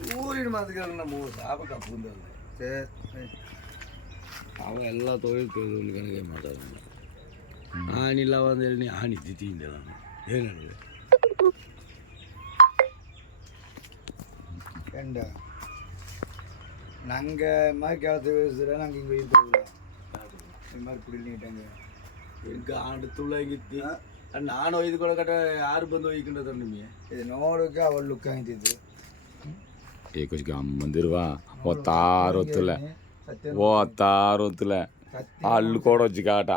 ಸೂರ್ಯನ ಮಾತುಗಳನ್ನ ಮೂರು ಸಾಪಕ ಪುಂದಲ್ಲ ಅವ ಎಲ್ಲ ತೊಗೊಳ್ತೀವಿ ಕಣಗೆ ಮಾತಾಡೋಣ ಆನಿಲ್ಲ ಒಂದೇಳಿ ನೀ ಆನಿ ತಿಂದೆ ನಾನು ಏನು ಹೇಳಿದೆ ಕಂಡ ನಂಗೆ மாதிரி கேளத்து வயசுல நாங்கள் இங்கே போயிடுவோம் இது மாதிரி குடி நீட்டாங்க எனக்கு அடுத்துள்ளங்கித்தி ನಾನು ಒಯ್ದು ಕೂಡ ಕಟ್ಟ ಯಾರು ಬಂದು ಒಯ್ಕೊಂಡದ ನಿಮಗೆ ಇದು ನೋಡೋಕೆ ಅವಳು ಲುಕ್ ಆಗಿದ್ದು ಏಕೋಸ್ಗೆ ಅಮ್ಮಂದಿರುವ ಒತ್ತಾರು ಹೊತ್ತಲೆ ಅಲ್ಲು ಕೊಡೋಜ್ಜಿ ಕಾಟ